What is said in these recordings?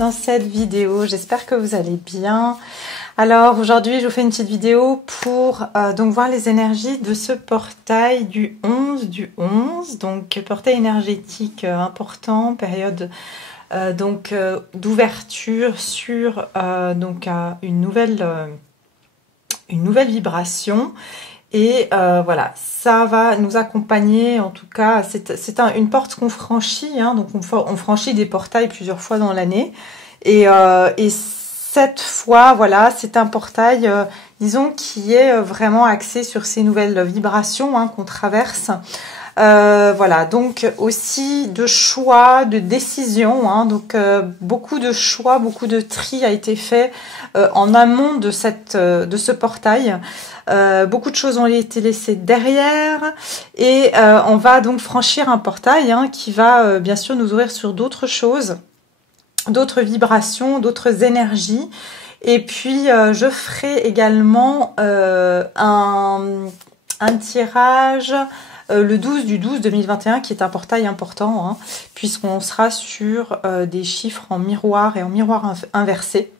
dans cette vidéo. J'espère que vous allez bien. Alors aujourd'hui, je vous fais une petite vidéo pour donc voir les énergies de ce portail du 11 du 11. Donc portail énergétique important, période d'ouverture sur donc une nouvelle vibration. Et voilà, ça va nous accompagner, en tout cas, c'est une porte qu'on franchit, hein, donc on franchit des portails plusieurs fois dans l'année. Et cette fois, voilà, c'est un portail, disons, qui est vraiment axé sur ces nouvelles vibrations hein, qu'on traverse. Voilà, donc aussi de choix, de décisions, hein, donc beaucoup de choix, beaucoup de tri a été fait en amont de ce portail. Beaucoup de choses ont été laissées derrière et on va donc franchir un portail hein, qui va bien sûr nous ouvrir sur d'autres choses, d'autres vibrations, d'autres énergies. Et puis je ferai également un tirage le 12 du 12 2021 qui est un portail important hein, puisqu'on sera sur des chiffres en miroir et en miroir inversé.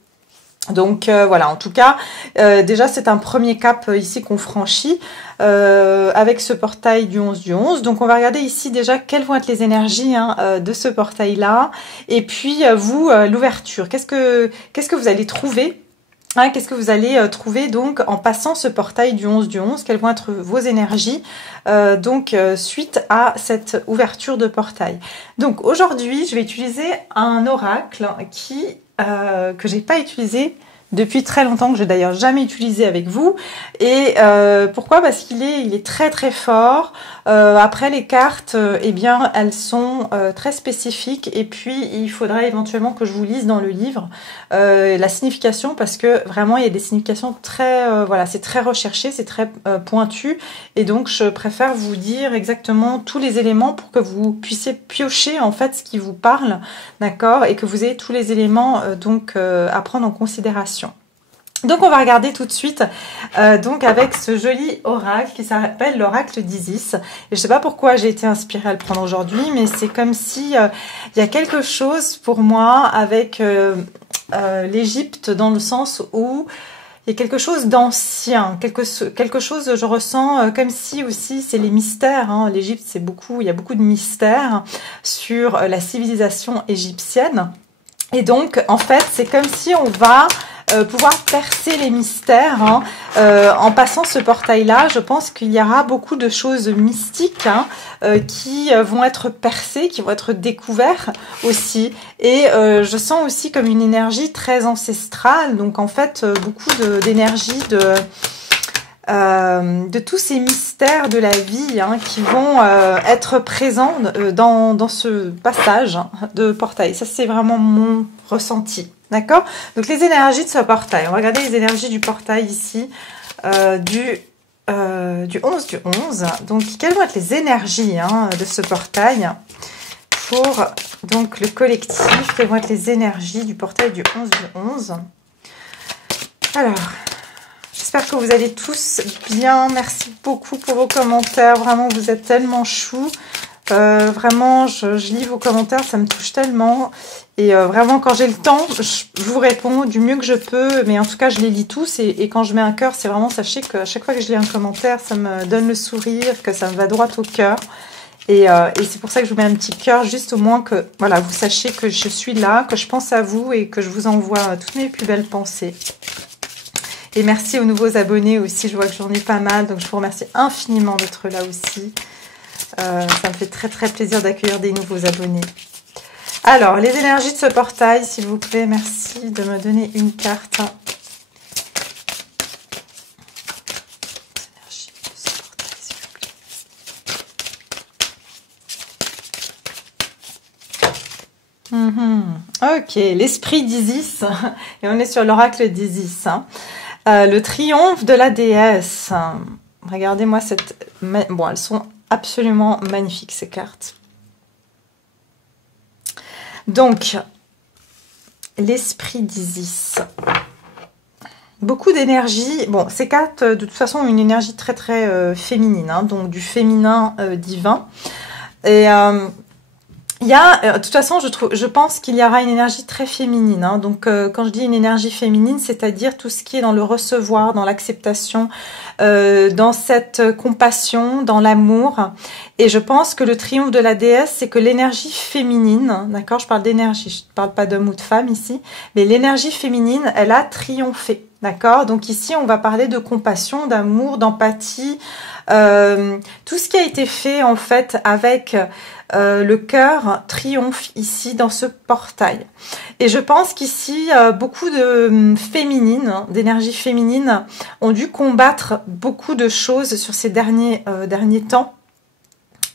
Donc voilà, en tout cas, déjà c'est un premier cap ici qu'on franchit avec ce portail du 11 du 11. Donc on va regarder ici déjà quelles vont être les énergies hein, de ce portail-là. Et puis vous, l'ouverture, qu'est-ce que vous allez trouver hein, qu'est-ce que vous allez trouver donc en passant ce portail du 11 du 11? Quelles vont être vos énergies suite à cette ouverture de portail? Donc aujourd'hui, je vais utiliser un oracle que j'ai pas utilisé depuis très longtemps, que j'ai d'ailleurs jamais utilisé avec vous. Et pourquoi? Parce qu'il est très très fort. Après les cartes, eh bien elles sont très spécifiques. Et puis il faudra éventuellement que je vous lise dans le livre la signification, parce que vraiment il y a des significations très voilà, c'est très recherché, c'est très pointu. Et donc je préfère vous dire exactement tous les éléments pour que vous puissiez piocher en fait ce qui vous parle, d'accord, et que vous ayez tous les éléments à prendre en considération. Donc on va regarder tout de suite donc avec ce joli oracle qui s'appelle l'oracle d'Isis. Et je sais pas pourquoi j'ai été inspirée à le prendre aujourd'hui, mais c'est comme si il y a quelque chose pour moi avec l'Égypte, dans le sens où il y a quelque chose d'ancien, quelque chose, je ressens comme si aussi c'est les mystères. Hein. L'Égypte, il y a beaucoup de mystères sur la civilisation égyptienne. Et donc en fait c'est comme si on va pouvoir percer les mystères hein. En passant ce portail-là. Je pense qu'il y aura beaucoup de choses mystiques hein, qui vont être percées, qui vont être découvertes aussi. Et je sens aussi comme une énergie très ancestrale. Donc en fait, beaucoup d'énergie de tous ces mystères de la vie hein, qui vont être présents dans ce passage de portail. Ça, c'est vraiment mon ressenti. D'accord? Donc, les énergies de ce portail. On va regarder les énergies du portail ici, du 11 du 11. Donc, quelles vont être les énergies hein, de ce portail pour donc, le collectif? Quelles vont être les énergies du portail du 11 du 11? Alors, j'espère que vous allez tous bien. Merci beaucoup pour vos commentaires. Vraiment, vous êtes tellement choux. Vraiment, je lis vos commentaires, ça me touche tellement. Et vraiment, quand j'ai le temps, je vous réponds du mieux que je peux. Mais en tout cas, je les lis tous. Et quand je mets un cœur, c'est vraiment, sachez qu'à chaque fois que je lis un commentaire, ça me donne le sourire, que ça me va droit au cœur. Et c'est pour ça que je vous mets un petit cœur, juste au moins que voilà, vous sachiez que je suis là, que je pense à vous et que je vous envoie toutes mes plus belles pensées. Et merci aux nouveaux abonnés aussi, je vois que j'en ai pas mal, donc je vous remercie infiniment d'être là aussi. Ça me fait très très plaisir d'accueillir des nouveaux abonnés. Alors, les énergies de ce portail, s'il vous plaît, merci de me donner une carte. Les énergies de ce portail, s'il vous plaît. Ok, l'esprit d'Isis, et on est sur l'oracle d'Isis. Hein. Le triomphe de la déesse. Regardez-moi cette... Bon, elles sont absolument magnifiques, ces cartes. Donc, l'esprit d'Isis. Beaucoup d'énergie. Bon, ces cartes, de toute façon, ont une énergie très, très féminine. Hein, donc, du féminin divin. Et Il y a, de toute façon, je pense qu'il y aura une énergie très féminine. Hein. Donc, quand je dis une énergie féminine, c'est-à-dire tout ce qui est dans le recevoir, dans l'acceptation, dans cette compassion, dans l'amour. Et je pense que le triomphe de la déesse, c'est que l'énergie féminine, d'accord, je parle d'énergie, je ne parle pas d'homme ou de femme ici, mais l'énergie féminine, elle a triomphé. D'accord? Donc ici, on va parler de compassion, d'amour, d'empathie, tout ce qui a été fait en fait avec le cœur triomphe ici dans ce portail. Et je pense qu'ici, beaucoup de féminines, d'énergie féminine, ont dû combattre beaucoup de choses sur ces derniers temps.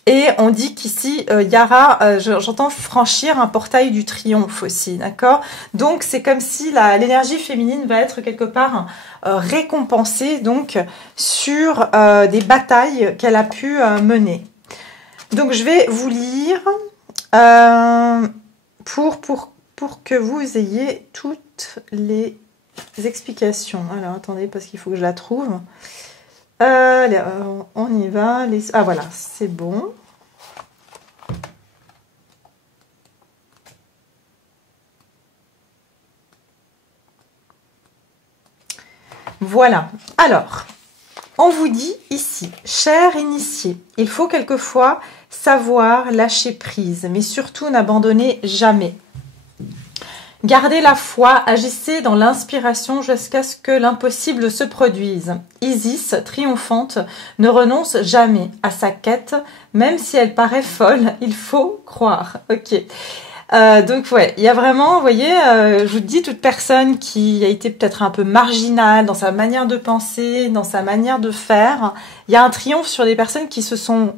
Et on dit qu'ici, Yara, j'entends franchir un portail du triomphe aussi, d'accord? Donc, c'est comme si l'énergie féminine va être quelque part récompensée donc sur des batailles qu'elle a pu mener. Donc, je vais vous lire pour que vous ayez toutes les explications. Alors, attendez, parce qu'il faut que je la trouve. Allez, on y va. Ah voilà, c'est bon. Voilà. Alors, on vous dit ici, cher initié, il faut quelquefois savoir lâcher prise, mais surtout n'abandonner jamais. Gardez la foi, agissez dans l'inspiration jusqu'à ce que l'impossible se produise. Isis, triomphante, ne renonce jamais à sa quête, même si elle paraît folle, il faut croire. Ok. Donc ouais, il y a vraiment, vous voyez, je vous dis, toute personne qui a été peut-être un peu marginale dans sa manière de penser, dans sa manière de faire, il y a un triomphe sur des personnes qui se sont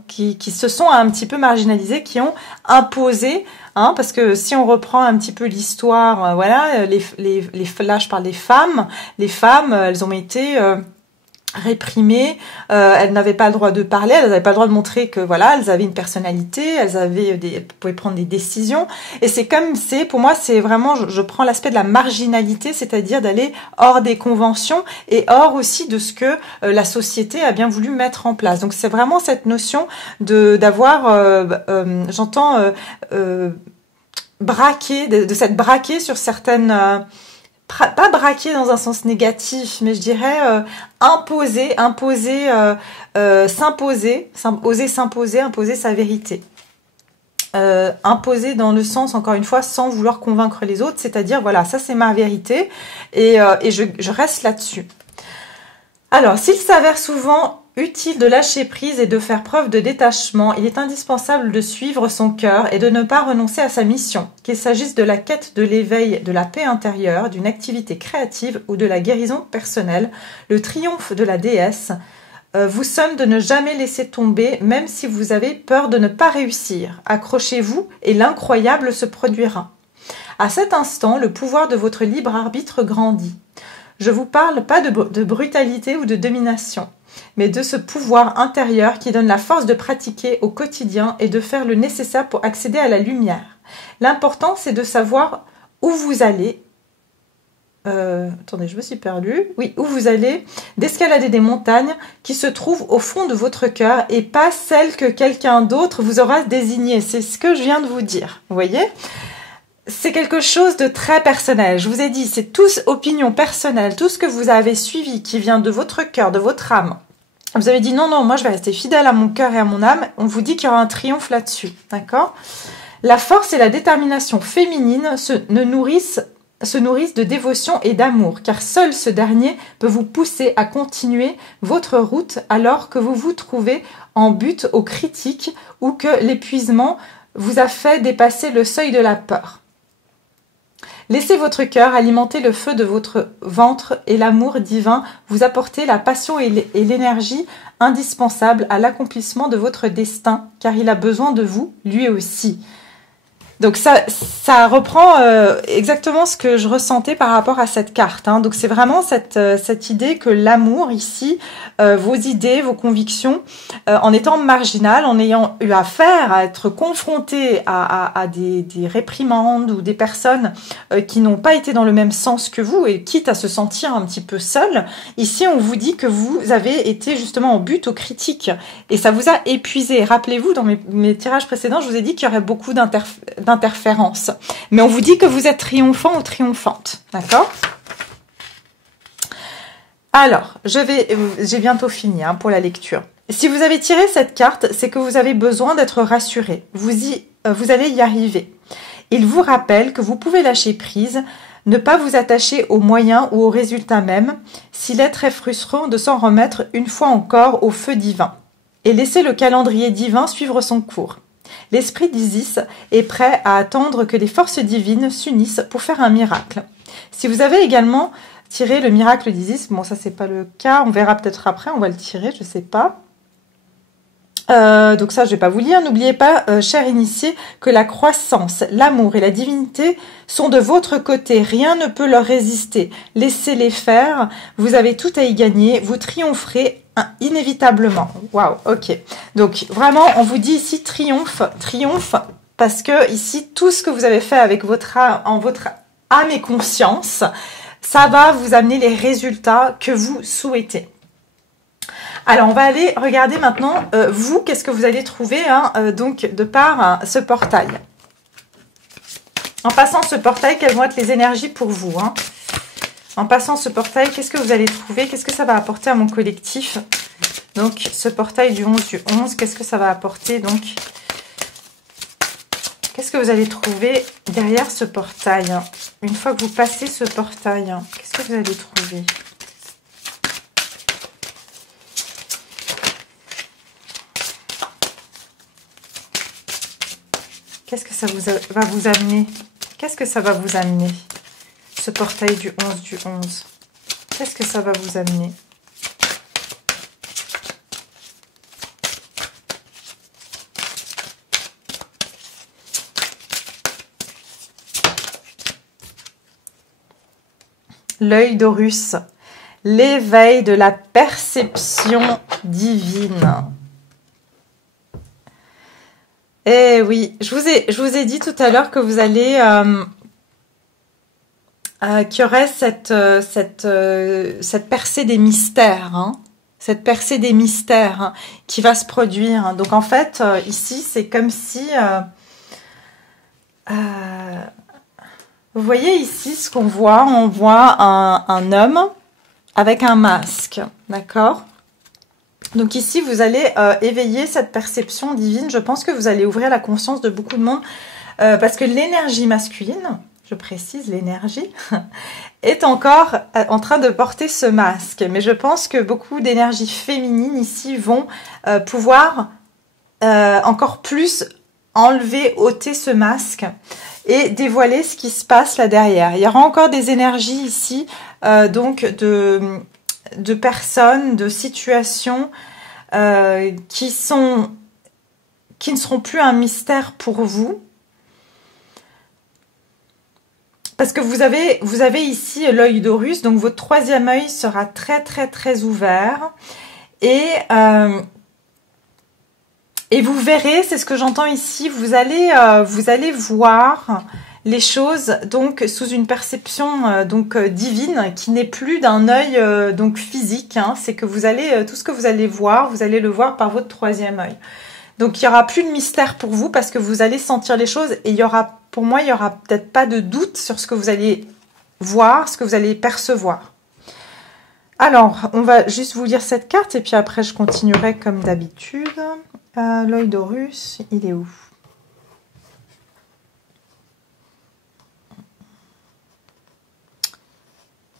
un petit peu marginalisées, qui ont imposé, hein, parce que si on reprend un petit peu l'histoire, voilà, là je parle des femmes, les femmes, elles ont été réprimées, elles n'avaient pas le droit de parler, elles n'avaient pas le droit de montrer que voilà, elles avaient une personnalité, elles pouvaient prendre des décisions. Et c'est comme pour moi, c'est vraiment, je prends l'aspect de la marginalité, c'est-à-dire d'aller hors des conventions et hors aussi de ce que la société a bien voulu mettre en place. Donc c'est vraiment cette notion d'avoir, j'entends braquer, de s'être braqué sur certaines pas braquer dans un sens négatif, mais je dirais s'imposer, oser s'imposer, imposer sa vérité. Imposer dans le sens, encore une fois, sans vouloir convaincre les autres, c'est-à-dire, voilà, ça c'est ma vérité, et je reste là-dessus. Alors, s'il s'avère souvent utile de lâcher prise et de faire preuve de détachement, il est indispensable de suivre son cœur et de ne pas renoncer à sa mission, qu'il s'agisse de la quête de l'éveil, de la paix intérieure, d'une activité créative ou de la guérison personnelle. Le triomphe de la déesse vous somme de ne jamais laisser tomber, même si vous avez peur de ne pas réussir. Accrochez-vous et l'incroyable se produira. À cet instant, le pouvoir de votre libre arbitre grandit. Je vous parle pas de brutalité ou de domination, mais de ce pouvoir intérieur qui donne la force de pratiquer au quotidien et de faire le nécessaire pour accéder à la lumière. L'important, c'est de savoir où vous allez. Attendez, je me suis perdue. Oui, où vous allez, d'escalader des montagnes qui se trouvent au fond de votre cœur et pas celles que quelqu'un d'autre vous aura désignées. C'est ce que je viens de vous dire. Vous voyez ? C'est quelque chose de très personnel. Je vous ai dit, c'est tous opinion personnelle. Tout ce que vous avez suivi qui vient de votre cœur, de votre âme. Vous avez dit non, moi je vais rester fidèle à mon cœur et à mon âme. On vous dit qu'il y aura un triomphe là-dessus. D'accord ? La force et la détermination féminine se nourrissent de dévotion et d'amour, car seul ce dernier peut vous pousser à continuer votre route alors que vous vous trouvez en butte aux critiques ou que l'épuisement vous a fait dépasser le seuil de la peur. Laissez votre cœur alimenter le feu de votre ventre et l'amour divin vous apporter la passion et l'énergie indispensables à l'accomplissement de votre destin, car il a besoin de vous, lui aussi. Donc ça reprend exactement ce que je ressentais par rapport à cette carte. Hein. Donc c'est vraiment cette idée que l'amour ici, vos idées, vos convictions, en étant marginal, en ayant eu affaire à être confronté à des réprimandes ou des personnes qui n'ont pas été dans le même sens que vous et quitte à se sentir un petit peu seul, ici on vous dit que vous avez été justement en but aux critiques et ça vous a épuisé. Rappelez-vous, dans mes tirages précédents, je vous ai dit qu'il y aurait beaucoup d'interférences. Mais on vous dit que vous êtes triomphant ou triomphante. D'accord? Alors, j'ai bientôt fini hein, pour la lecture. Si vous avez tiré cette carte, c'est que vous avez besoin d'être rassuré. Vous allez y arriver. Il vous rappelle que vous pouvez lâcher prise, ne pas vous attacher aux moyens ou aux résultats même, s'il est très frustrant de s'en remettre une fois encore au feu divin, et laisser le calendrier divin suivre son cours. L'esprit d'Isis est prêt à attendre que les forces divines s'unissent pour faire un miracle. Si vous avez également tiré le miracle d'Isis, bon ça c'est pas le cas, on verra peut-être après, on va le tirer, je sais pas. Donc ça je vais pas vous lire. N'oubliez pas, chers initiés, que la croissance, l'amour et la divinité sont de votre côté. Rien ne peut leur résister. Laissez-les faire. Vous avez tout à y gagner. Vous triompherez inévitablement. Waouh, ok. Donc vraiment, on vous dit ici triomphe, triomphe, parce que ici tout ce que vous avez fait avec votre âme et conscience, ça va vous amener les résultats que vous souhaitez. Alors, on va aller regarder maintenant, vous, qu'est-ce que vous allez trouver hein, donc de par ce portail. En passant ce portail, quelles vont être les énergies pour vous hein. En passant ce portail, qu'est-ce que vous allez trouver? Qu'est-ce que ça va apporter à mon collectif? Donc, ce portail du 11 du 11, qu'est-ce que ça va apporter? Donc, qu'est-ce que vous allez trouver derrière ce portail? Une fois que vous passez ce portail, qu'est-ce que vous allez trouver? Qu'est-ce que ça va vous amener? Qu'est-ce que ça va vous amener? Ce portail du 11 du 11. Qu'est-ce que ça va vous amener? L'œil d'Horus. L'éveil de la perception divine. Eh oui, je vous ai dit tout à l'heure que vous allez, qu'il y aurait cette percée des mystères, hein, cette percée des mystères hein, qui va se produire. Donc en fait, ici, c'est comme si, vous voyez ici ce qu'on voit, on voit un homme avec un masque, d'accord ? Donc ici, vous allez éveiller cette perception divine. Je pense que vous allez ouvrir la conscience de beaucoup de monde parce que l'énergie masculine, je précise l'énergie, est encore en train de porter ce masque. Mais je pense que beaucoup d'énergies féminines ici vont pouvoir encore plus enlever, ôter ce masque et dévoiler ce qui se passe là derrière. Il y aura encore des énergies ici donc de personnes, de situations qui ne seront plus un mystère pour vous. Parce que vous avez ici l'œil d'Horus, donc votre troisième œil sera très très très ouvert. Et vous verrez, c'est ce que j'entends ici, vous allez voir les choses donc sous une perception divine qui n'est plus d'un œil donc physique. Hein. C'est que vous allez tout ce que vous allez voir, vous allez le voir par votre troisième œil. Donc il y aura plus de mystère pour vous parce que vous allez sentir les choses et il y aura, pour moi, il y aura peut-être pas de doute sur ce que vous allez voir, ce que vous allez percevoir. Alors, on va juste vous lire cette carte et puis après je continuerai comme d'habitude. L'œil d'Horus, il est où ?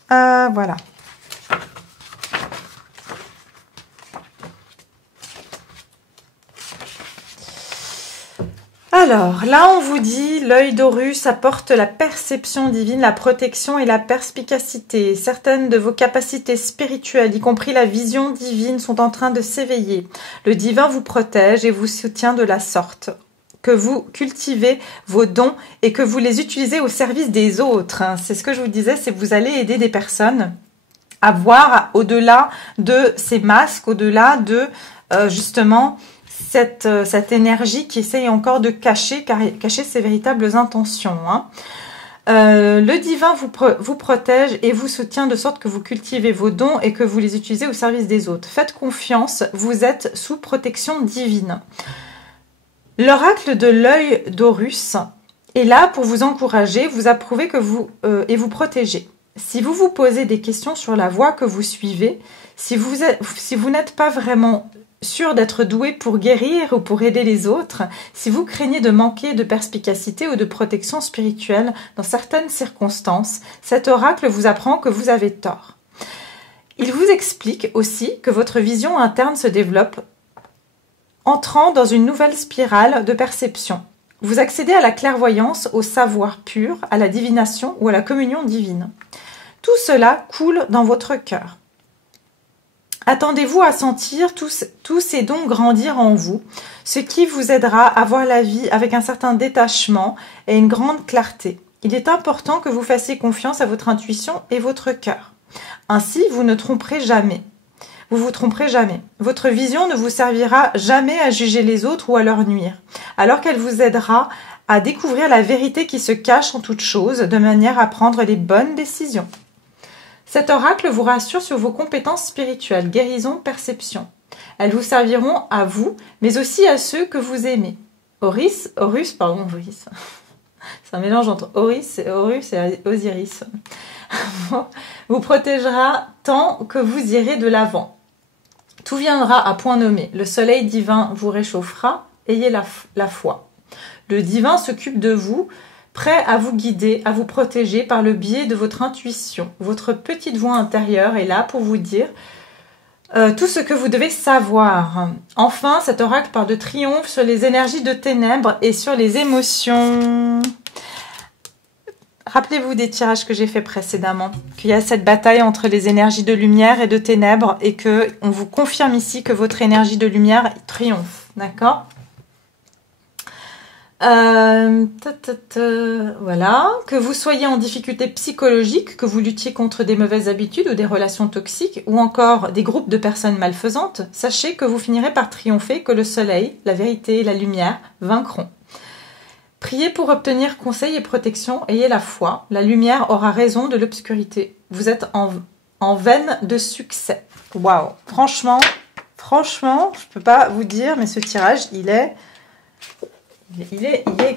Voilà. Alors, là, on vous dit, l'œil d'Horus apporte la perception divine, la protection et la perspicacité. Certaines de vos capacités spirituelles, y compris la vision divine, sont en train de s'éveiller. Le divin vous protège et vous soutient de la sorte. que vous cultivez vos dons et que vous les utilisez au service des autres. C'est ce que je vous disais, c'est que vous allez aider des personnes à voir au-delà de ces masques, au-delà de justement cette énergie qui essaye encore de cacher ses véritables intentions. Le divin vous protège et vous soutient de sorte que vous cultivez vos dons et que vous les utilisez au service des autres. Faites confiance, vous êtes sous protection divine. L'oracle de l'œil d'Horus est là pour vous encourager, vous approuver et vous protéger. Si vous vous posez des questions sur la voie que vous suivez, si vous n'êtes pas vraiment sûr d'être doué pour guérir ou pour aider les autres, si vous craignez de manquer de perspicacité ou de protection spirituelle dans certaines circonstances, cet oracle vous apprend que vous avez tort. Il vous explique aussi que votre vision interne se développe, entrant dans une nouvelle spirale de perception. Vous accédez à la clairvoyance, au savoir pur, à la divination ou à la communion divine. Tout cela coule dans votre cœur. Attendez-vous à sentir tous ces dons grandir en vous, ce qui vous aidera à voir la vie avec un certain détachement et une grande clarté. Il est important que vous fassiez confiance à votre intuition et votre cœur. Ainsi, vous ne tromperez jamais. Vous vous tromperez jamais. Votre vision ne vous servira jamais à juger les autres ou à leur nuire, alors qu'elle vous aidera à découvrir la vérité qui se cache en toute chose, de manière à prendre les bonnes décisions. Cet oracle vous rassure sur vos compétences spirituelles, guérison, perception. Elles vous serviront à vous, mais aussi à ceux que vous aimez. Horus, c'est un mélange entre Horus et Osiris. Vous protégera tant que vous irez de l'avant. Tout viendra à point nommé. Le soleil divin vous réchauffera. Ayez la foi. Le divin s'occupe de vous, prêt à vous guider, à vous protéger par le biais de votre intuition. Votre petite voix intérieure est là pour vous dire tout ce que vous devez savoir. Enfin, cet oracle parle de triomphe sur les énergies de ténèbres et sur les émotions. Rappelez-vous des tirages que j'ai fait précédemment, qu'il y a cette bataille entre les énergies de lumière et de ténèbres et qu'on vous confirme ici que votre énergie de lumière triomphe, d'accord ? Voilà, que vous soyez en difficulté psychologique, que vous luttiez contre des mauvaises habitudes ou des relations toxiques ou encore des groupes de personnes malfaisantes, sachez que vous finirez par triompher, que le soleil, la vérité et la lumière vaincront. Priez pour obtenir conseil et protection, ayez la foi, la lumière aura raison de l'obscurité. Vous êtes en veine de succès. Waouh, franchement, je peux pas vous dire, mais ce tirage, il est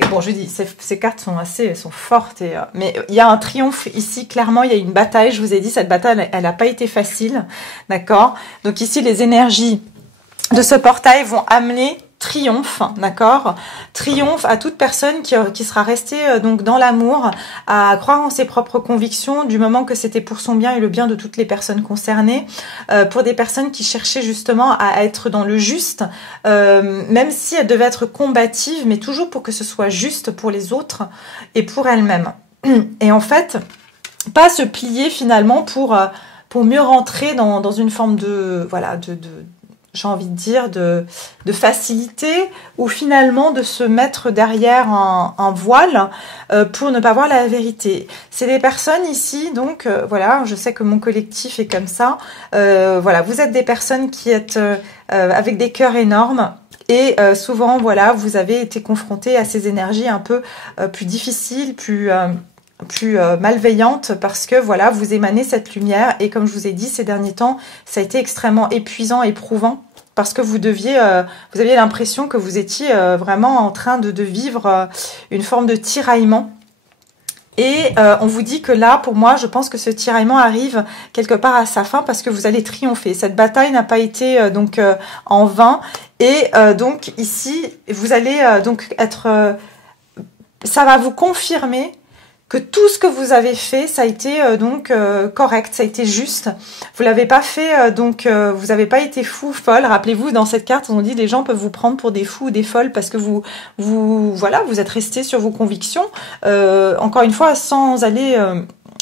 bon, je dis, ces cartes sont fortes, mais il y a un triomphe ici, clairement, il y a une bataille, je vous ai dit, cette bataille, elle n'a pas été facile, d'accord? Donc ici, les énergies de ce portail vont amener triomphe, d'accord? Triomphe à toute personne qui sera restée donc dans l'amour, à croire en ses propres convictions, du moment que c'était pour son bien et le bien de toutes les personnes concernées, pour des personnes qui cherchaient justement à être dans le juste, même si elles devaient être combatives, mais toujours pour que ce soit juste pour les autres et pour elles-mêmes. Et en fait, pas se plier finalement pour mieux rentrer dans une forme de j'ai envie de dire, de facilité, ou finalement de se mettre derrière un voile pour ne pas voir la vérité. C'est des personnes ici, donc voilà, je sais que mon collectif est comme ça. Voilà, vous êtes des personnes qui êtes avec des cœurs énormes. Et souvent, voilà, vous avez été confrontés à ces énergies un peu plus difficiles, plus malveillante, parce que voilà, vous émanez cette lumière et comme je vous ai dit ces derniers temps, ça a été extrêmement épuisant, éprouvant, parce que vous aviez l'impression que vous étiez vraiment en train de vivre une forme de tiraillement. Et on vous dit que là, pour moi, je pense que ce tiraillement arrive quelque part à sa fin parce que vous allez triompher. Cette bataille n'a pas été en vain. Et donc ici, vous allez donc être... ça va vous confirmer que tout ce que vous avez fait, ça a été correct, ça a été juste. Vous l'avez pas fait, vous n'avez pas été fou, folle. Rappelez-vous, dans cette carte, on dit les gens peuvent vous prendre pour des fous ou des folles parce que vous êtes resté sur vos convictions. Encore une fois, sans aller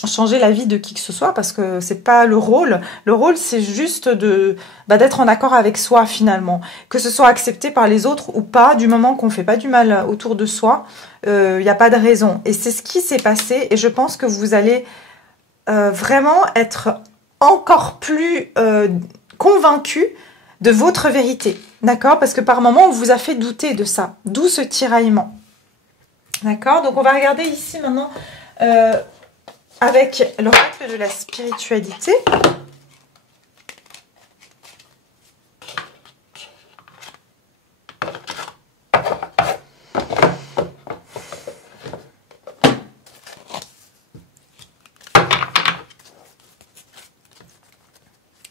changer la vie de qui que ce soit, parce que c'est pas le rôle. Le rôle, c'est juste d'être en accord avec soi finalement, que ce soit accepté par les autres ou pas, du moment qu'on fait pas du mal autour de soi, il n'y a pas de raison. Et c'est ce qui s'est passé, et je pense que vous allez vraiment être encore plus convaincu de votre vérité, d'accord? Parce que par moments, on vous a fait douter de ça, d'où ce tiraillement. D'accord? Donc, on va regarder ici maintenant avec l'oracle de la spiritualité.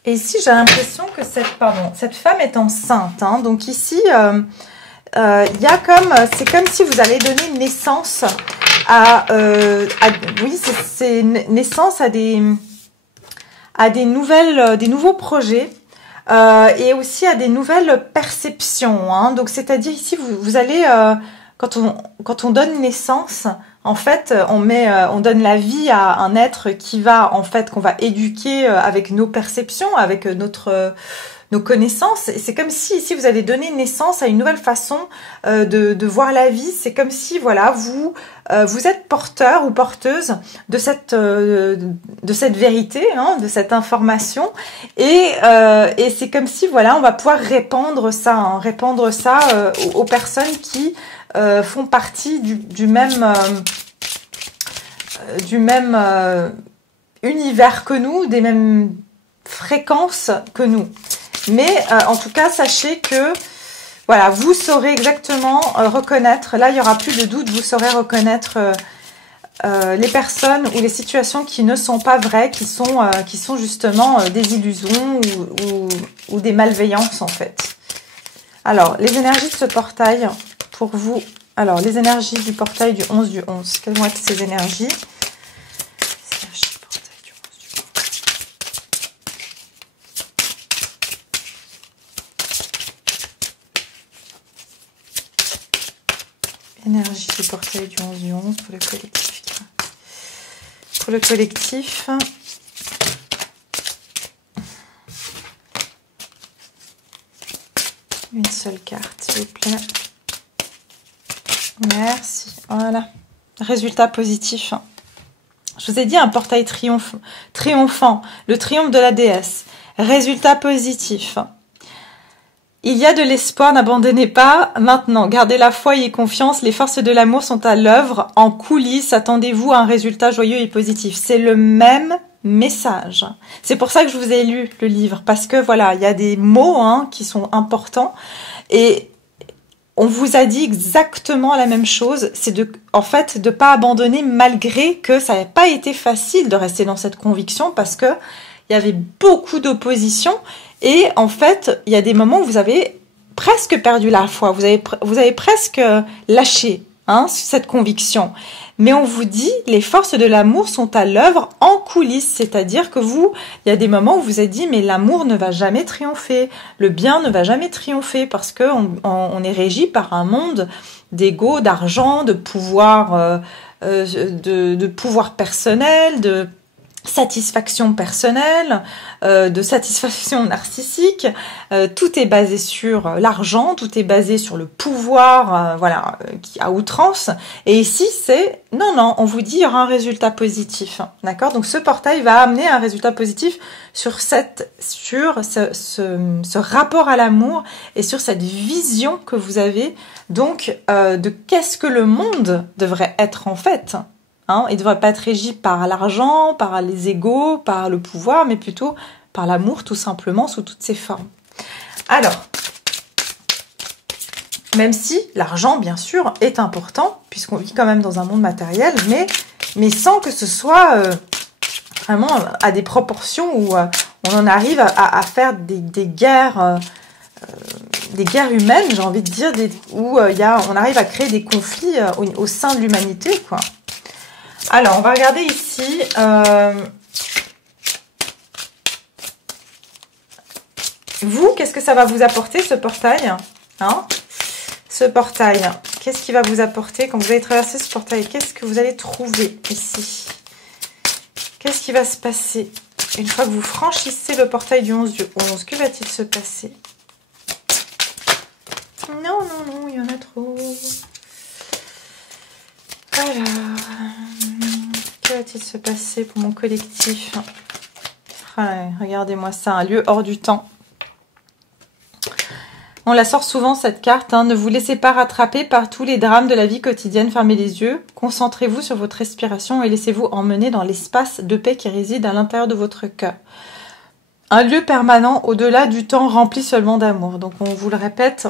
Et ici, j'ai l'impression que cette femme est enceinte. Hein. Donc ici, c'est comme si vous allez donner naissance c'est naissance à des nouveaux projets et aussi à des nouvelles perceptions. Hein. Donc c'est-à-dire ici, vous allez quand on donne naissance, en fait, on donne la vie à un être qu'on va éduquer avec nos perceptions, avec nos connaissances. Et c'est comme si ici vous allez donner naissance à une nouvelle façon de voir la vie. C'est comme si voilà vous êtes porteur ou porteuse de cette vérité, hein, de cette information. Et c'est comme si voilà on va pouvoir répandre ça aux personnes qui font partie du même univers que nous, des mêmes fréquences que nous. Mais en tout cas, sachez que voilà, vous saurez exactement reconnaître, là il n'y aura plus de doute, vous saurez reconnaître les personnes ou les situations qui ne sont pas vraies, qui sont justement des illusions ou des malveillances en fait. Alors, les énergies de ce portail pour vous. Alors, les énergies du portail du 11 du 11. Quelles vont être ces énergies? Les énergies du portail du 11 du 11. Énergie du portail du 11 du 11 pour le collectif. Pour le collectif. Une seule carte, s'il vous plaît. Merci. Voilà. Résultat positif. Je vous ai dit un portail triomphant. Le triomphe de la déesse. Résultat positif. Il y a de l'espoir, n'abandonnez pas. Maintenant, gardez la foi et confiance. Les forces de l'amour sont à l'œuvre. En coulisses, attendez-vous à un résultat joyeux et positif. C'est le même message. C'est pour ça que je vous ai lu le livre. Parce que voilà, il y a des mots qui sont importants. Et on vous a dit exactement la même chose. C'est de pas abandonner malgré que ça n'avait pas été facile de rester dans cette conviction parce que il y avait beaucoup d'opposition. Et en fait, il y a des moments où vous avez presque perdu la foi. Vous avez presque lâché cette conviction. Mais on vous dit, les forces de l'amour sont à l'œuvre en coulisses. C'est-à-dire que il y a des moments où vous avez dit, mais l'amour ne va jamais triompher. Le bien ne va jamais triompher parce que on est régi par un monde d'ego, d'argent, de pouvoir, de pouvoir personnel, de satisfaction personnelle, de satisfaction narcissique. Tout est basé sur l'argent, tout est basé sur le pouvoir, qui à outrance. Et ici, c'est non, on vous dit il y aura un résultat positif, d'accord? Donc ce portail va amener un résultat positif sur ce rapport à l'amour et sur cette vision que vous avez donc de qu'est-ce que le monde devrait être en fait. Il ne devrait pas être régi par l'argent, par les égos, par le pouvoir, mais plutôt par l'amour, tout simplement, sous toutes ses formes. Alors, même si l'argent, bien sûr, est important, puisqu'on vit quand même dans un monde matériel, mais sans que ce soit vraiment à des proportions où on en arrive à faire des guerres humaines, j'ai envie de dire, où on arrive à créer des conflits au sein de l'humanité, quoi. Alors, on va regarder ici. Vous, qu'est-ce que ça va vous apporter, ce portail? Ce portail, qu'est-ce qui va vous apporter quand vous allez traverser ce portail? Qu'est-ce que vous allez trouver ici? Qu'est-ce qui va se passer une fois que vous franchissez le portail du 11 du 11? Que va-t-il se passer? Non, non, non, il y en a trop. Alors, que va-t-il se passer pour mon collectif? Regardez-moi ça, un lieu hors du temps. On la sort souvent cette carte, hein. Ne vous laissez pas rattraper par tous les drames de la vie quotidienne. Fermez les yeux, concentrez-vous sur votre respiration et laissez-vous emmener dans l'espace de paix qui réside à l'intérieur de votre cœur. Un lieu permanent au-delà du temps rempli seulement d'amour. Donc on vous le répète,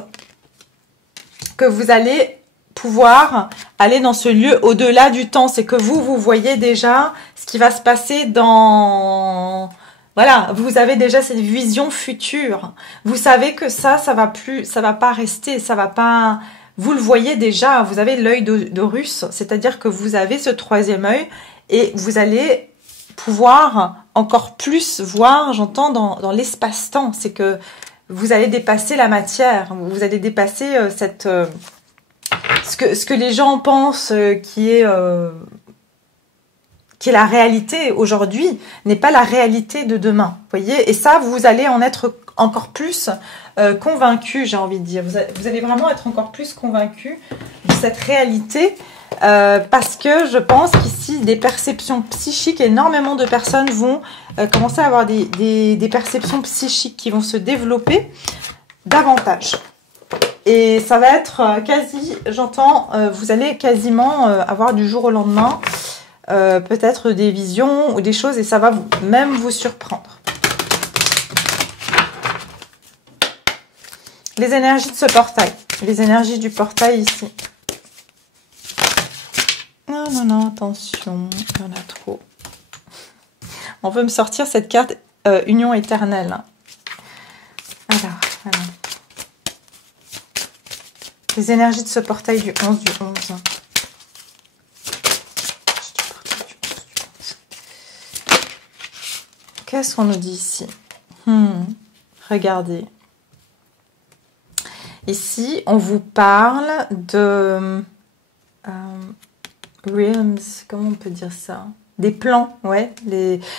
que vous allez pouvoir aller dans ce lieu au-delà du temps. C'est que vous voyez déjà ce qui va se passer dans... Voilà, vous avez déjà cette vision future. Vous savez que ça va pas rester, ça va pas... Vous le voyez déjà, vous avez l'œil d'Horus, c'est-à-dire que vous avez ce troisième œil et vous allez pouvoir encore plus voir, j'entends, dans l'espace-temps. C'est que vous allez dépasser la matière, vous allez dépasser ce que les gens pensent qui est la réalité aujourd'hui, n'est pas la réalité de demain. Vous voyez? Et ça, vous allez en être encore plus convaincu, j'ai envie de dire. Vous allez vraiment être encore plus convaincu de cette réalité parce que je pense qu'ici, des perceptions psychiques, énormément de personnes vont commencer à avoir des perceptions psychiques qui vont se développer davantage. Et ça va être quasi, j'entends, vous allez quasiment avoir du jour au lendemain peut-être des visions ou des choses et ça va même vous surprendre. Les énergies de ce portail, les énergies du portail ici. Non, non, non, attention, il y en a trop. On veut me sortir cette carte Union éternelle. Alors, voilà. Les énergies de ce portail du 11 du 11. Qu'est-ce qu'on nous dit ici? Regardez. Ici, on vous parle de realms, comment on peut dire ça? Des plans, ouais.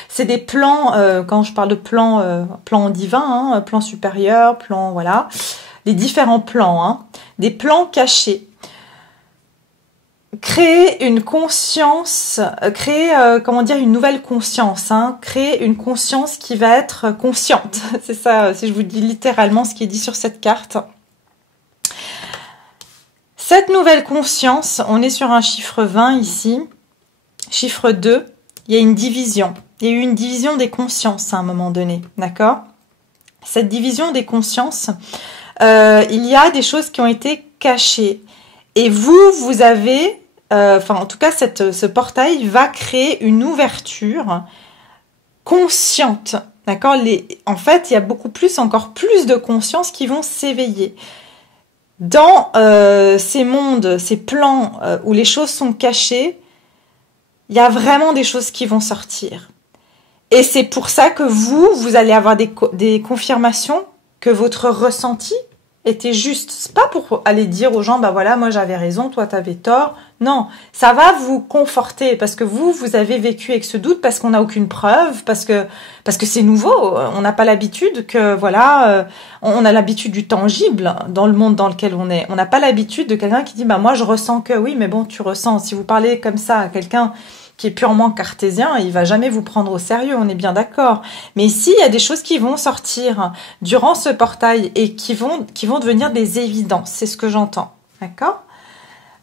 C'est des plans, quand je parle de plans, plans divins, hein, plans supérieurs, plans, voilà. Les différents plans, hein. Des plans cachés. Créer une conscience, créer, comment dire, une nouvelle conscience, hein, créer une conscience qui va être consciente. C'est ça, si je vous dis littéralement ce qui est dit sur cette carte. Cette nouvelle conscience, on est sur un chiffre 20 ici, chiffre 2, il y a une division. Il y a eu une division des consciences à un moment donné, d'accord? Cette division des consciences, il y a des choses qui ont été cachées. Et vous avez, enfin en tout cas ce portail va créer une ouverture consciente, d'accord? En fait, il y a encore plus de conscience qui vont s'éveiller. Dans ces mondes, ces plans où les choses sont cachées, il y a vraiment des choses qui vont sortir. Et c'est pour ça que vous allez avoir des confirmations que votre ressenti était juste. C'est pas pour aller dire aux gens, bah voilà, moi j'avais raison, toi t'avais tort. Non, ça va vous conforter parce que vous avez vécu avec ce doute, parce qu'on n'a aucune preuve, parce que c'est nouveau. On n'a pas l'habitude que, voilà, on a l'habitude du tangible dans le monde dans lequel on est. On n'a pas l'habitude de quelqu'un qui dit, bah moi je ressens que, oui, mais bon, tu ressens. Si vous parlez comme ça à quelqu'un qui est purement cartésien, il va jamais vous prendre au sérieux, on est bien d'accord. Mais ici, il y a des choses qui vont sortir durant ce portail et qui vont devenir des évidences. C'est ce que j'entends. D'accord?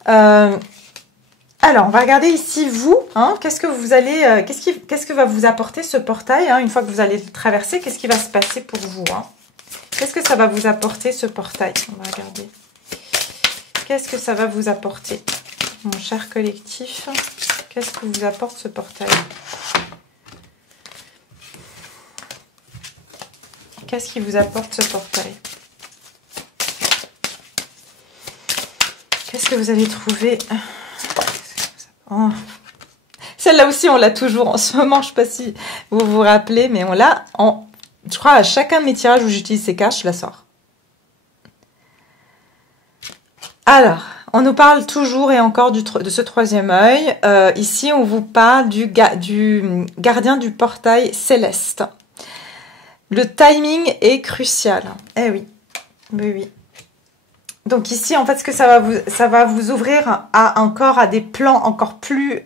Alors, on va regarder ici, vous, hein, qu'est-ce que va vous apporter ce portail, hein, une fois que vous allez le traverser, qu'est-ce qui va se passer pour vous, hein? Qu'est-ce que ça va vous apporter, ce portail? On va regarder. Qu'est-ce que ça va vous apporter, mon cher collectif? Qu'est-ce que vous apporte ce portail? Qu'est-ce qui vous apporte ce portail? Qu'est-ce que vous allez trouver? Oh. Celle-là aussi, on l'a toujours en ce moment. Je ne sais pas si vous vous rappelez, mais on l'a en... Je crois à chacun de mes tirages où j'utilise ces cartes, je la sors. Alors, On nous parle toujours et encore de ce troisième œil. Ici, on vous parle du gardien du portail céleste. Le timing est crucial. Eh oui, oui, oui. Donc ici, en fait, ce que ça va vous ouvrir à des plans encore plus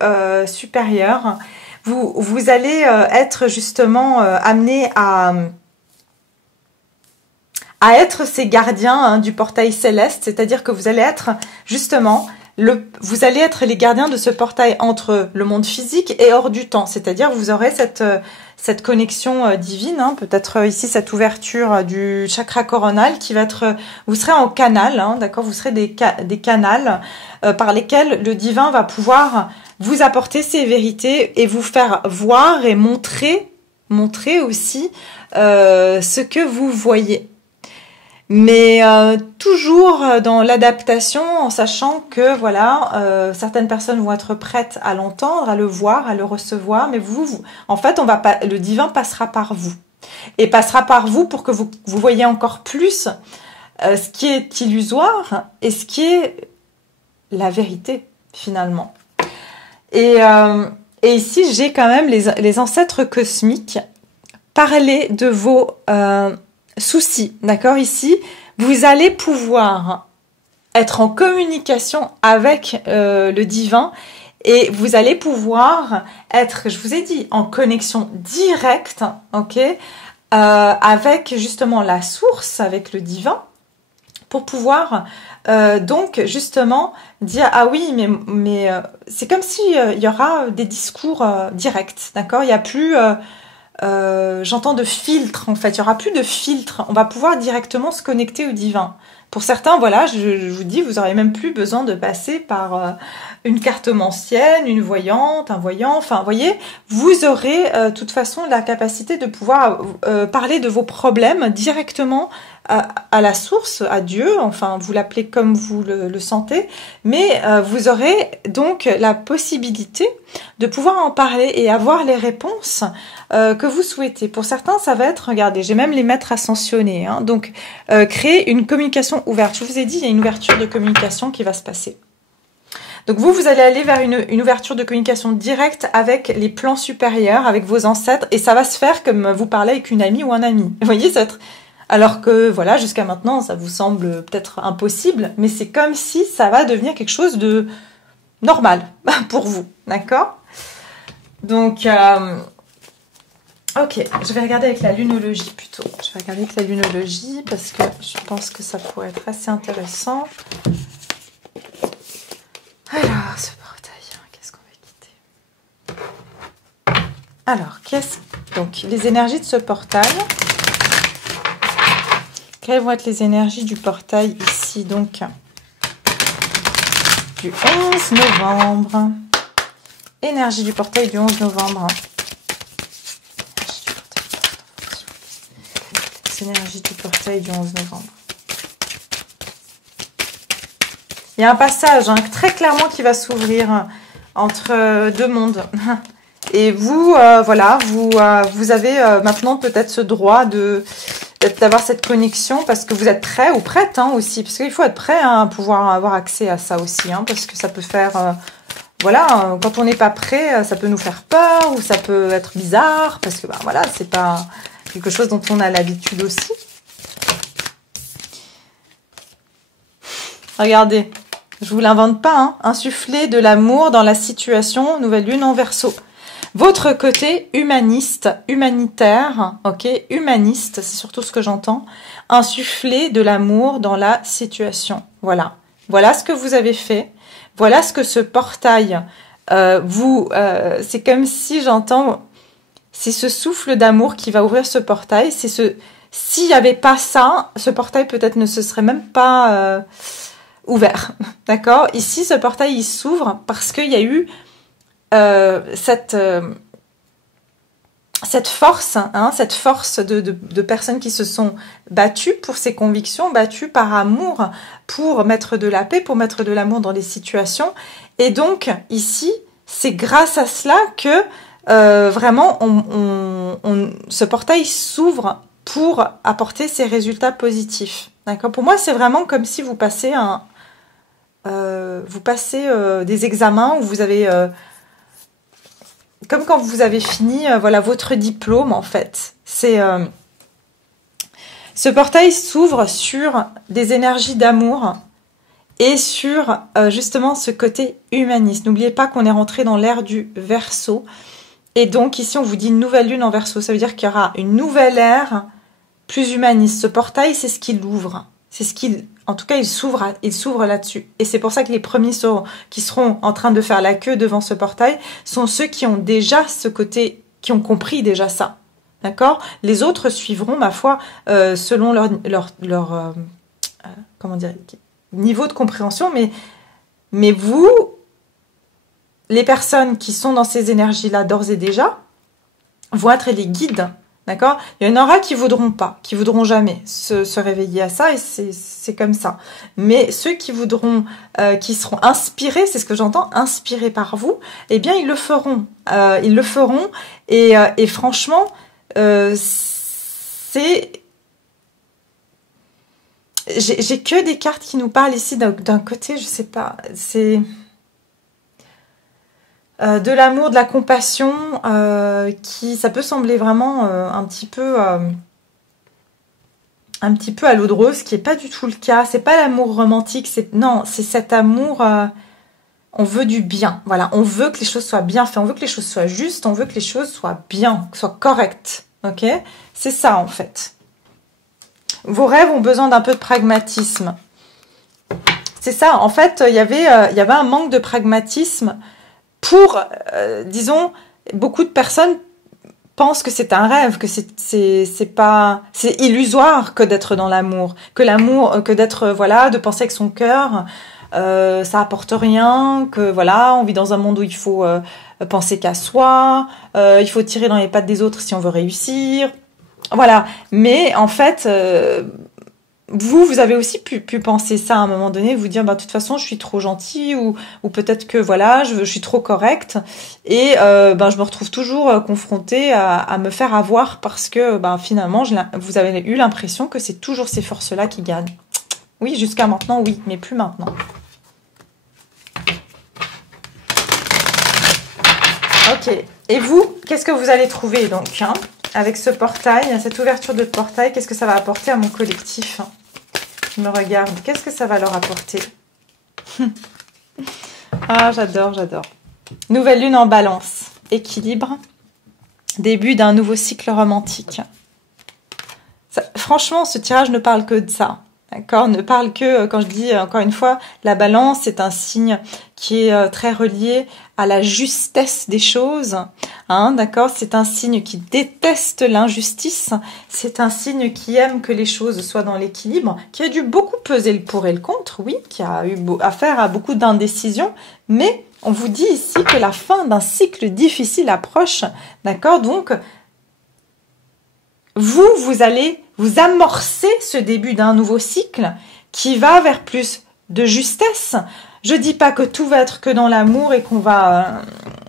supérieurs. Vous allez être justement amené à être ces gardiens du portail céleste, c'est-à-dire que vous allez être justement vous allez être les gardiens de ce portail entre le monde physique et hors du temps, c'est-à-dire vous aurez cette connexion divine, hein, peut-être ici cette ouverture du chakra coronal qui va être, vous serez en canal, hein, d'accord, vous serez des canals par lesquels le divin va pouvoir vous apporter ses vérités et vous faire voir et montrer aussi ce que vous voyez. Mais toujours dans l'adaptation, en sachant que voilà, certaines personnes vont être prêtes à l'entendre, à le voir, à le recevoir, mais en fait, le divin passera par vous et passera par vous pour que vous voyez encore plus ce qui est illusoire et ce qui est la vérité finalement. Et ici, j'ai quand même les ancêtres cosmiques parler de vos soucis, d'accord? Ici, vous allez pouvoir être en communication avec le divin et vous allez pouvoir être, je vous ai dit, en connexion directe, ok, avec justement la source, avec le divin, pour pouvoir donc justement dire ah oui mais c'est comme si il y aura des discours directs, d'accord? Il n'y a plus j'entends de filtre en fait, il n'y aura plus de filtre, on va pouvoir directement se connecter au divin. Pour certains, voilà, je vous dis, vous n'aurez même plus besoin de passer par une cartomancienne, une voyante, un voyant, enfin, vous voyez, vous aurez de toute façon la capacité de pouvoir parler de vos problèmes directement à la source, à Dieu, enfin, vous l'appelez comme vous le sentez, mais vous aurez donc la possibilité de pouvoir en parler et avoir les réponses que vous souhaitez. Pour certains, ça va être, regardez, j'ai même les maîtres ascensionnés, hein, donc créer une communication ouverte. Je vous ai dit, il y a une ouverture de communication qui va se passer. Donc vous allez aller vers une ouverture de communication directe avec les plans supérieurs, avec vos ancêtres, et ça va se faire comme vous parlez avec une amie ou un ami. Vous voyez, alors que voilà, jusqu'à maintenant, ça vous semble peut-être impossible, mais c'est comme si ça va devenir quelque chose de normal pour vous, d'accord? Donc, ok, je vais regarder avec la lunologie plutôt. Je vais regarder avec la lunologie parce que je pense que ça pourrait être assez intéressant. Alors, ce portail, qu'est-ce qu'on va quitter? Alors, donc, les énergies de ce portail. Quelles vont être les énergies du portail ici, donc, du 11 novembre. Énergie du portail du 11 novembre. Énergie du portail du 11 novembre. Il y a un passage très clairement qui va s'ouvrir entre deux mondes. Et vous, voilà, vous avez maintenant peut-être ce droit d'avoir cette connexion parce que vous êtes prêt ou prête aussi. Parce qu'il faut être prêt à pouvoir avoir accès à ça aussi. Parce que ça peut faire... voilà, quand on n'est pas prêt, ça peut nous faire peur ou ça peut être bizarre. Parce que, voilà, c'est pas quelque chose dont on a l'habitude aussi. Regardez. Je vous l'invente pas, insuffler de l'amour dans la situation, nouvelle lune en Verseau. Votre côté humaniste, humanitaire, ok, humaniste, c'est surtout ce que j'entends. Insuffler de l'amour dans la situation. Voilà. Voilà ce que vous avez fait. Voilà ce que ce portail c'est comme si j'entends, c'est ce souffle d'amour qui va ouvrir ce portail. S'il n'y avait pas ça, ce portail peut-être ne se serait même pas ouvert, d'accord? Ici, ce portail, il s'ouvre parce qu'il y a eu cette force, cette force de personnes qui se sont battues pour ces convictions, battues par amour, pour mettre de la paix, pour mettre de l'amour dans les situations. Et donc, ici, c'est grâce à cela que vraiment, ce portail s'ouvre pour apporter ces résultats positifs. D'accord? Pour moi, c'est vraiment comme si vous passez vous passez des examens où vous avez, comme quand vous avez fini, voilà, votre diplôme en fait. Ce portail s'ouvre sur des énergies d'amour et sur justement ce côté humaniste. N'oubliez pas qu'on est rentré dans l'ère du Verseau. Et donc ici on vous dit une nouvelle lune en Verseau. Ça veut dire qu'il y aura une nouvelle ère plus humaniste. Ce portail, c'est ce qu'il ouvre. C'est ce qu'il... En tout cas, il s'ouvre là-dessus. Et c'est pour ça que les premiers qui seront en train de faire la queue devant ce portail sont ceux qui ont déjà ce côté, qui ont compris déjà ça. D'accord? Les autres suivront, ma foi, selon leur comment dire, niveau de compréhension. Mais vous, les personnes qui sont dans ces énergies-là d'ores et déjà, vont être les guides. D'accord? Il y en aura qui voudront pas, qui voudront jamais se réveiller à ça, et c'est comme ça. Mais ceux qui voudront, qui seront inspirés, c'est ce que j'entends, inspirés par vous, eh bien ils le feront. Ils le feront, et franchement, c'est... J'ai que des cartes qui nous parlent ici d'un côté, je sais pas, c'est... de l'amour, de la compassion, ça peut sembler vraiment un petit peu à l'eau de rose, ce qui n'est pas du tout le cas. C'est pas l'amour romantique, non, c'est cet amour. On veut du bien, voilà. On veut que les choses soient bien faites, on veut que les choses soient justes, on veut que les choses soient bien, soient correctes, ok? C'est ça en fait. Vos rêves ont besoin d'un peu de pragmatisme. C'est ça. En fait, il y avait un manque de pragmatisme. Pour, disons, beaucoup de personnes pensent que c'est un rêve, que c'est illusoire que d'être dans l'amour, que d'être, voilà, de penser avec son cœur, ça apporte rien, que voilà, on vit dans un monde où il faut penser qu'à soi, il faut tirer dans les pattes des autres si on veut réussir, voilà. Mais en fait, vous avez aussi pu penser ça à un moment donné, vous dire, bah, de toute façon, je suis trop gentille, ou peut-être que, voilà, je suis trop correcte, et je me retrouve toujours confrontée à me faire avoir, parce que, finalement, vous avez eu l'impression que c'est toujours ces forces-là qui gagnent. Oui, jusqu'à maintenant, oui, mais plus maintenant. Ok, et vous, qu'est-ce que vous allez trouver, donc, hein, avec ce portail, cette ouverture de portail, qu'est-ce que ça va apporter à mon collectif ? Je me regarde. Qu'est-ce que ça va leur apporter? Ah, j'adore, j'adore. Nouvelle lune en balance. Équilibre. Début d'un nouveau cycle romantique. Franchement, ce tirage ne parle que de ça. D'accord? Ne parle que, quand je dis encore une fois, la balance, c'est un signe qui est très relié à la justesse des choses. Hein, d'accord? C'est un signe qui déteste l'injustice. C'est un signe qui aime que les choses soient dans l'équilibre, qui a dû beaucoup peser le pour et le contre, oui, qui a eu affaire à beaucoup d'indécisions, mais on vous dit ici que la fin d'un cycle difficile approche. D'accord? Donc, vous allez vous amorcer ce début d'un nouveau cycle qui va vers plus de justesse. Je dis pas que tout va être que dans l'amour et qu'on va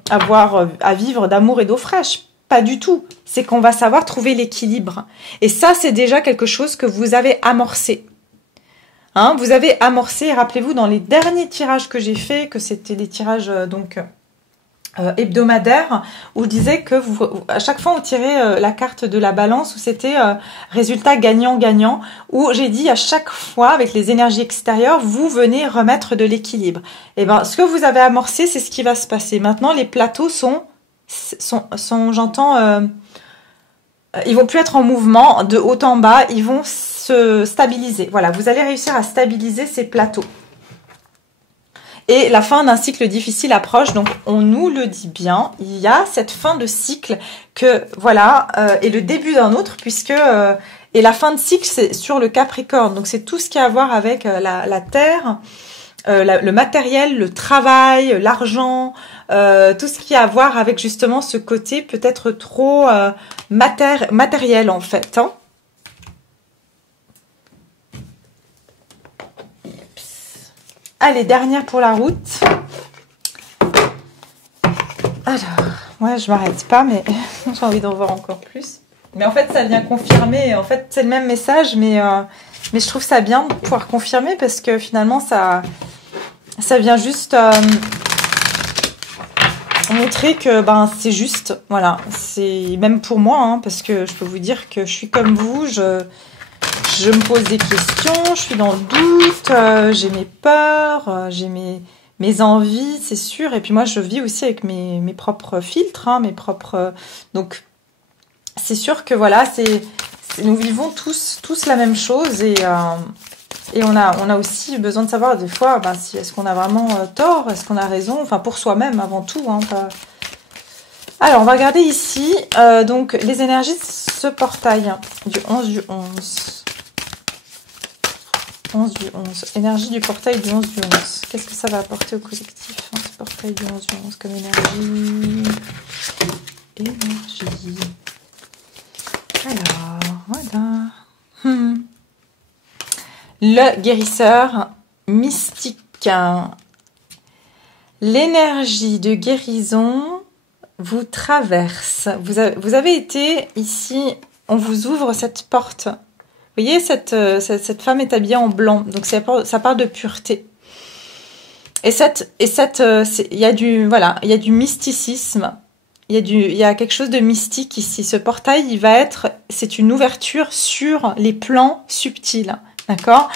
avoir à vivre d'amour et d'eau fraîche. Pas du tout. C'est qu'on va savoir trouver l'équilibre. Et ça, c'est déjà quelque chose que vous avez amorcé. Hein, vous avez amorcé, rappelez-vous, dans les derniers tirages que j'ai faits, que c'était des tirages hebdomadaires, où je disais que à chaque fois on tirait la carte de la balance, où c'était résultat gagnant-gagnant, où j'ai dit à chaque fois, avec les énergies extérieures, vous venez remettre de l'équilibre. Et ben, ce que vous avez amorcé, c'est ce qui va se passer. Maintenant, les plateaux sont j'entends, ils vont plus être en mouvement de haut en bas, ils vont se stabiliser. Voilà, vous allez réussir à stabiliser ces plateaux. Et la fin d'un cycle difficile approche, donc on nous le dit bien, il y a cette fin de cycle que, voilà, et le début d'un autre, puisque, et la fin de cycle, c'est sur le Capricorne, donc c'est tout ce qui a à voir avec la terre, le matériel, le travail, l'argent, tout ce qui a à voir avec justement ce côté peut-être trop matériel en fait, hein. Allez, dernière pour la route. Alors, ouais, je m'arrête pas, mais j'ai envie d'en voir encore plus. Mais en fait, ça vient confirmer. En fait, c'est le même message, mais je trouve ça bien de pouvoir confirmer parce que finalement, ça Ça vient juste montrer que ben c'est juste, voilà, c'est même pour moi, hein, parce que je peux vous dire que je suis comme vous, je me pose des questions, je suis dans le doute, j'ai mes peurs, j'ai mes envies, c'est sûr, et puis moi je vis aussi avec mes propres filtres, hein, mes propres, donc c'est sûr que voilà, nous vivons tous la même chose et on a aussi besoin de savoir des fois ben, si est-ce qu'on a vraiment tort, est-ce qu'on a raison, enfin pour soi-même avant tout. Hein, pas... Alors on va regarder ici donc les énergies de ce portail du 11 du 11. 11 du 11. Énergie du portail du 11 du 11. Qu'est-ce que ça va apporter au collectif, hein, ce portail du 11 du 11 comme énergie? Énergie. Alors, voilà. Le guérisseur mystique. L'énergie de guérison vous traverse. Vous avez été ici, on vous ouvre cette porte. Vous voyez, cette femme est habillée en blanc, donc ça parle de pureté. Et il y a du mysticisme. Il y a quelque chose de mystique ici. Ce portail, c'est une ouverture sur les plans subtils, d'accord?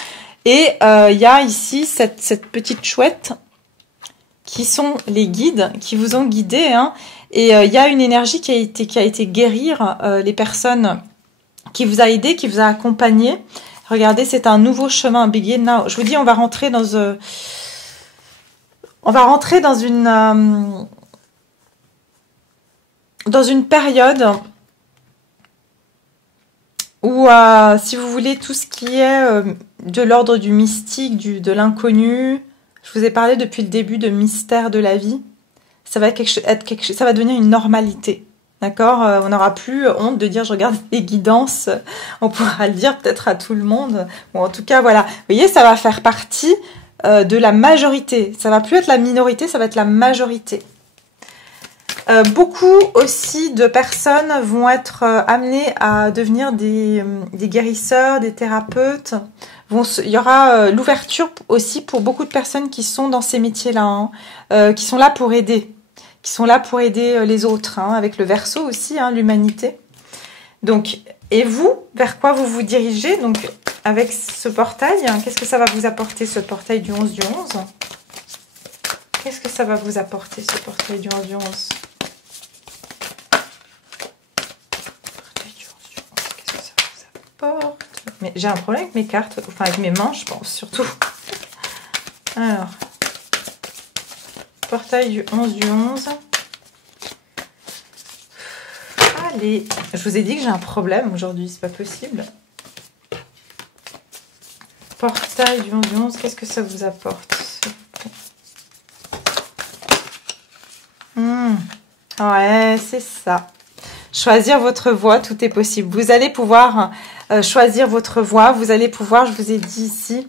Et il y a ici cette petite chouette qui sont les guides qui vous ont guidé, hein. Et il y a une énergie qui a été guérir les personnes, qui vous a aidé, qui vous a accompagné. Regardez, c'est un nouveau chemin, begin now. Je vous dis, on va rentrer dans une période où, si vous voulez, tout ce qui est de l'ordre du mystique, de l'inconnu, je vous ai parlé depuis le début de mystère de la vie, ça va ça va devenir une normalité. D'accord, on n'aura plus honte de dire je regarde les guidances, on pourra le dire peut-être à tout le monde. Bon, en tout cas, voilà. Vous voyez, ça va faire partie de la majorité. Ça va plus être la minorité, ça va être la majorité. Beaucoup aussi de personnes vont être amenées à devenir des guérisseurs, des thérapeutes. Il y aura l'ouverture aussi pour beaucoup de personnes qui sont dans ces métiers-là, hein, qui sont là pour aider. Qui sont là pour aider les autres, hein, avec le Verseau aussi, hein, l'humanité. Donc, et vous, vers quoi vous vous dirigez? Donc, avec ce portail, hein, qu'est-ce que ça va vous apporter, ce portail du 11 du 11? Qu'est-ce que ça va vous apporter, ce portail du 11 du 11? Portail du 11 du 11, qu'est-ce que ça vous apporte? Mais j'ai un problème avec mes cartes, enfin avec mes mains, je pense, surtout. Alors... Portail du 11 du 11. Allez, je vous ai dit que j'ai un problème aujourd'hui, c'est pas possible. Portail du 11 du 11, qu'est-ce que ça vous apporte? Ouais, c'est ça. Choisir votre voie, tout est possible. Vous allez pouvoir choisir votre voie, vous allez pouvoir, je vous ai dit ici,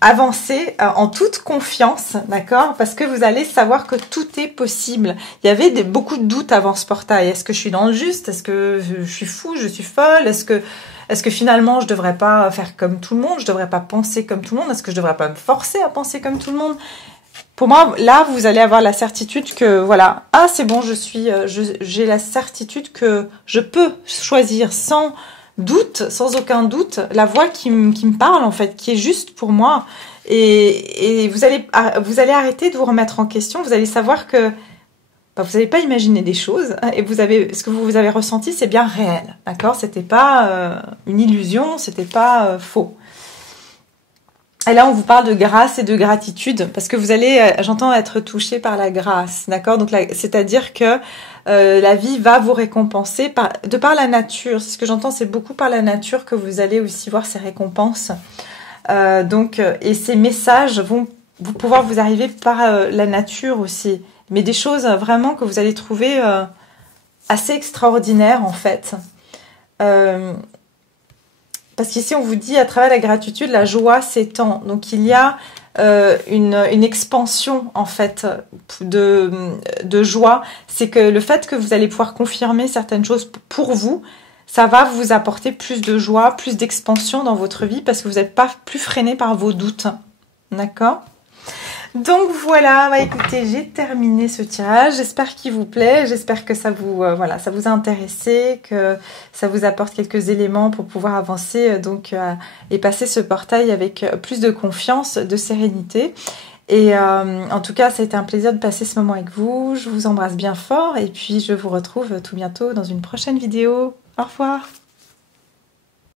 avancer en toute confiance, d'accord, parce que vous allez savoir que tout est possible. Il y avait beaucoup de doutes avant ce portail. Est-ce que je suis dans le juste? Est-ce que je suis fou? Je suis folle? Est-ce que finalement je devrais pas faire comme tout le monde? Je devrais pas penser comme tout le monde? Est-ce que je devrais pas me forcer à penser comme tout le monde? Pour moi, là, vous allez avoir la certitude que, voilà, c'est bon, j'ai la certitude que je peux choisir sans doute, sans aucun doute, la voix qui me parle, en fait, qui est juste pour moi. Et vous allez arrêter de vous remettre en question. Vous allez savoir que vous n'avez pas imaginé des choses. Et ce que vous avez ressenti, c'est bien réel. D'accord? C'était pas une illusion, c'était pas faux. Et là, on vous parle de grâce et de gratitude, parce que vous allez, j'entends, être touché par la grâce, d'accord? Donc, c'est-à-dire que la vie va vous récompenser par la nature. Ce que j'entends, c'est beaucoup par la nature que vous allez aussi voir ces récompenses. Et ces messages vont pouvoir vous arriver par la nature aussi. Mais des choses vraiment que vous allez trouver assez extraordinaires, en fait. Parce qu'ici, on vous dit, à travers la gratitude, la joie s'étend. Donc, il y a une expansion, en fait, de joie. C'est que le fait que vous allez pouvoir confirmer certaines choses pour vous, ça va vous apporter plus de joie, plus d'expansion dans votre vie, parce que vous n'êtes pas plus freiné par vos doutes. D'accord ? Donc voilà, bah écoutez, j'ai terminé ce tirage. J'espère qu'il vous plaît. J'espère que ça vous, voilà, ça vous a intéressé, que ça vous apporte quelques éléments pour pouvoir avancer et passer ce portail avec plus de confiance, de sérénité. Et en tout cas, ça a été un plaisir de passer ce moment avec vous. Je vous embrasse bien fort et puis je vous retrouve tout bientôt dans une prochaine vidéo. Au revoir.